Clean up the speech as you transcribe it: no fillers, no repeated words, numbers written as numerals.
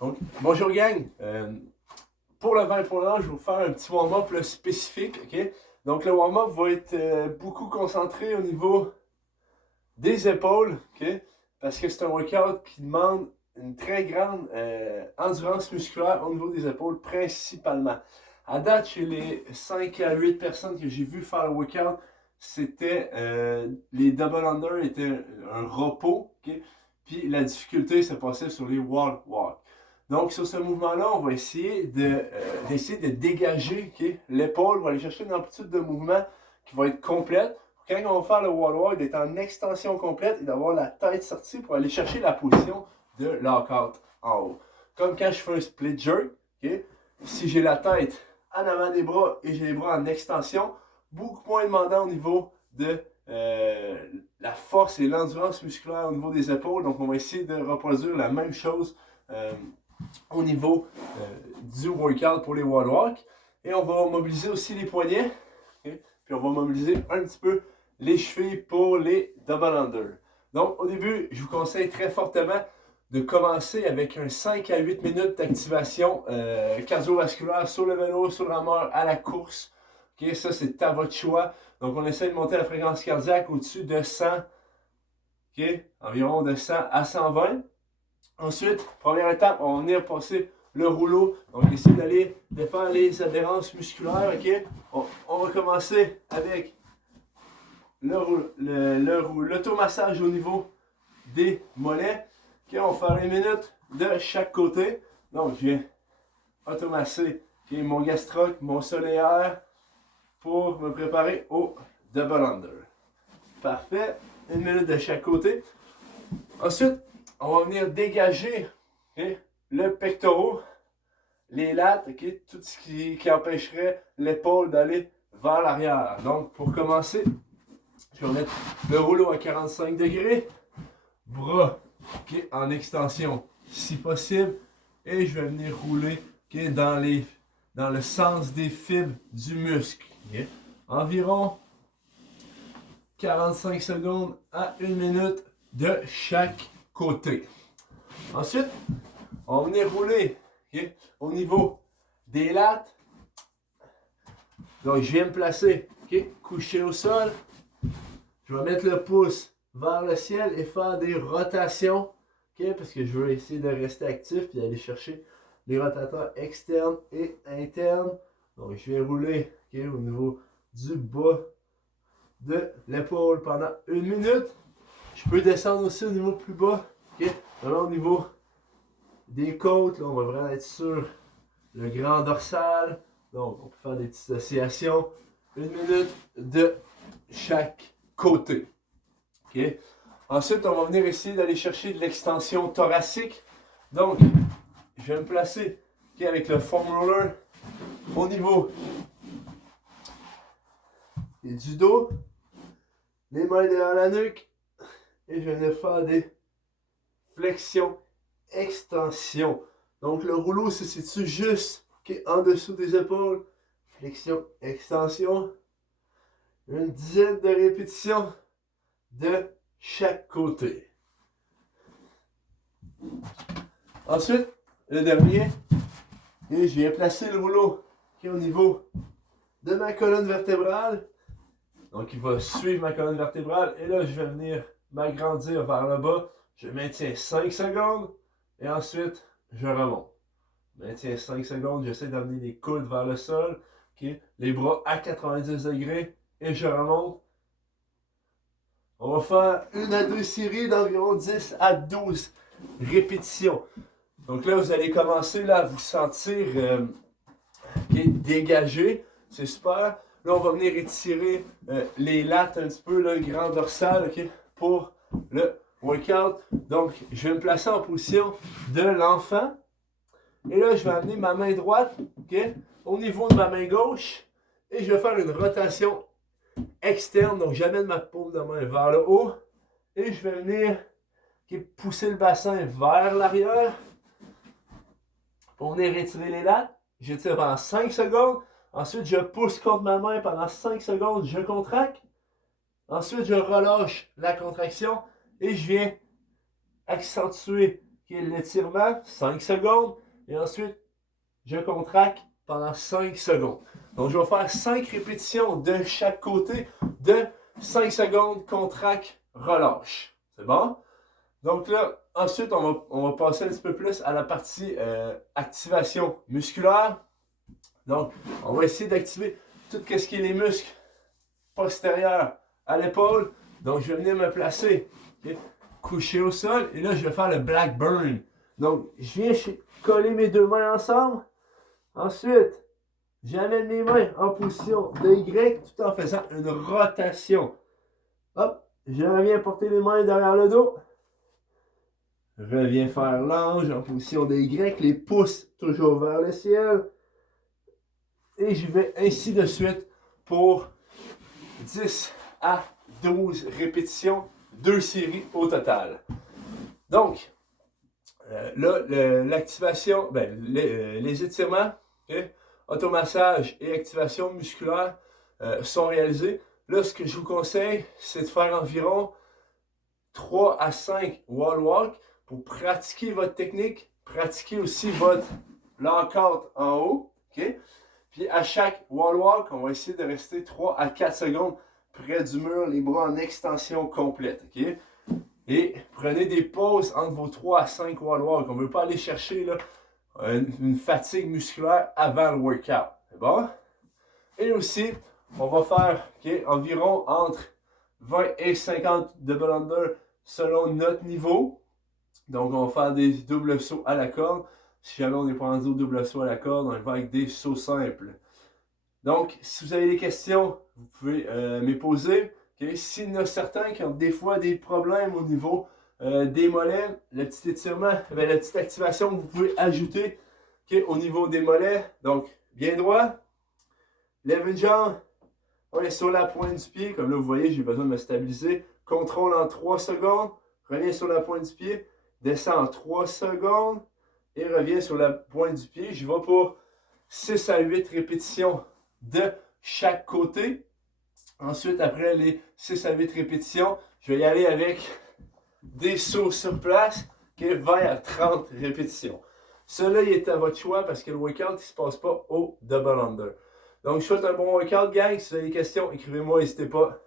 Donc, bonjour gang. Pour le 20 pour l'an, je vais vous faire un petit warm-up spécifique. Ok? Donc, le warm-up va être beaucoup concentré au niveau des épaules. Ok? Parce que c'est un workout qui demande une très grande endurance musculaire au niveau des épaules, principalement. À date, chez les 5 à 8 personnes que j'ai vu faire le workout, c'était les double under étaient un repos. Okay? Puis la difficulté se passait sur les wall walk. Donc, sur ce mouvement-là, on va essayer de dégager l'épaule. On va aller chercher une amplitude de mouvement qui va être complète. Quand on va faire le wall walk, d'être en extension complète et d'avoir la tête sortie pour aller chercher la position de lockout en haut. Comme quand je fais un split jerk, okay? Si j'ai la tête en avant des bras et j'ai les bras en extension, beaucoup moins demandant au niveau de la force et l'endurance musculaire au niveau des épaules. Donc, on va essayer de reproduire la même chose au niveau du workout pour les wall walk. Et on va mobiliser aussi les poignets. Okay? Puis on va mobiliser un petit peu les chevilles pour les double under. Donc, au début, je vous conseille très fortement de commencer avec un 5 à 8 minutes d'activation cardiovasculaire sur le vélo, sur le rameur, à la course. Okay? Ça, c'est à votre choix. Donc, on essaie de monter la fréquence cardiaque au-dessus de 100, okay? Environ de 100 à 120. Ensuite, première étape, on va venir passer le rouleau. Donc, essayer d'aller défaire les adhérences musculaires. Okay? On va commencer avec l'automassage au niveau des mollets. Okay? On va faire une minute de chaque côté. Donc, je viens automasser mon gastroc, mon solaire pour me préparer au double under. Parfait. Une minute de chaque côté. Ensuite, on va venir dégager le pectoral, les lattes, tout ce qui empêcherait l'épaule d'aller vers l'arrière. Donc, pour commencer, je vais mettre le rouleau à 45 degrés, bras en extension si possible, et je vais venir rouler dans le sens des fibres du muscle. Environ 45 secondes à 1 minute de chaque côté. Ensuite, on va venir rouler au niveau des lattes. Donc, je viens me placer couché au sol. Je vais mettre le pouce vers le ciel et faire des rotations parce que je veux essayer de rester actif et d'aller chercher les rotateurs externes et internes. Donc, je viens rouler au niveau du bas de l'épaule pendant 1 minute. Je peux descendre aussi au niveau plus bas. Alors, au niveau des côtes, là, on va vraiment être sur le grand dorsal. Donc, on peut faire des petites oscillations. 1 minute de chaque côté. Okay? Ensuite, on va venir essayer d'aller chercher de l'extension thoracique. Donc, je vais me placer avec le foam roller au niveau du dos, les mains derrière la nuque, et je vais venir faire des flexions, extensions. Donc, le rouleau se situe juste en dessous des épaules. Flexion, extension. Une dizaine de répétitions de chaque côté. Ensuite, le dernier, et je viens placer le rouleau au niveau de ma colonne vertébrale. Donc, il va suivre ma colonne vertébrale. Et là, je vais venir m'agrandir vers le bas. Je maintiens 5 secondes. Et ensuite, je remonte. Je maintiens 5 secondes. J'essaie d'amener les coudes vers le sol. Les bras à 90 degrés. Et je remonte. On va faire 1 à 2 séries d'environ 10 à 12 répétitions. Donc là, vous allez commencer là, à vous sentir dégagé. C'est super. Là, on va venir étirer les lattes un petit peu, le grand dorsal, pour le workout. Donc, je vais me placer en position de l'enfant. Et là, je vais amener ma main droite au niveau de ma main gauche. Et je vais faire une rotation externe. Donc, j'amène ma paume de main vers le haut. Et je vais venir pousser le bassin vers l'arrière. Pour venir étirer les lattes. J'étire pendant 5 secondes. Ensuite, je pousse contre ma main pendant 5 secondes, je contracte. Ensuite, je relâche la contraction et je viens accentuer l'étirement, 5 secondes. Et ensuite, je contracte pendant 5 secondes. Donc, je vais faire 5 répétitions de chaque côté de 5 secondes, contracte, relâche. C'est bon? Donc là, ensuite, on va passer un petit peu plus à la partie activation musculaire. Donc, on va essayer d'activer tout ce qui est les muscles postérieurs à l'épaule. Donc, je vais venir me placer, okay, couché au sol. Et là, je vais faire le black burn. Donc, je viens coller mes deux mains ensemble. Ensuite, j'amène mes mains en position de Y tout en faisant une rotation. Hop, je reviens porter les mains derrière le dos. Reviens faire l'ange en position de Y, les pouces toujours vers le ciel. Et je vais ainsi de suite pour 10 à 12 répétitions, 2 séries au total. Donc, là, l'activation, les étirements, okay, automassage et activation musculaire sont réalisés. Là, ce que je vous conseille, c'est de faire environ 3 à 5 wall walk pour pratiquer votre technique, pratiquer aussi votre lockout en haut. Okay? Puis à chaque wall walk, on va essayer de rester 3 à 4 secondes près du mur, les bras en extension complète. Okay? Et prenez des pauses entre vos 3 à 5 wall walk. On ne veut pas aller chercher là, une fatigue musculaire avant le workout. C'est bon? Et aussi, on va faire environ entre 20 et 50 double under selon notre niveau. Donc, on va faire des doubles sauts à la corde. Si jamais on n'est pas rendu au double saut à la corde, on va avec des sauts simples. Donc, si vous avez des questions, vous pouvez me poser. Okay? S'il y en a certains qui ont des fois des problèmes au niveau des mollets, le petit étirement, la petite activation que vous pouvez ajouter au niveau des mollets. Donc, bien droit, lève une jambe, on est sur la pointe du pied. Comme là, vous voyez, j'ai besoin de me stabiliser. Contrôle en 3 secondes, reviens sur la pointe du pied, descends en 3 secondes et reviens sur la pointe du pied. Je vais pour 6 à 8 répétitions de chaque côté. Ensuite, après les 6 à 8 répétitions, je vais y aller avec des sauts sur place, 20 à 30 répétitions. Cela, il est à votre choix parce que le workout, il ne se passe pas au double under. Donc, je souhaite un bon workout, gang. Si vous avez des questions, écrivez-moi, n'hésitez pas.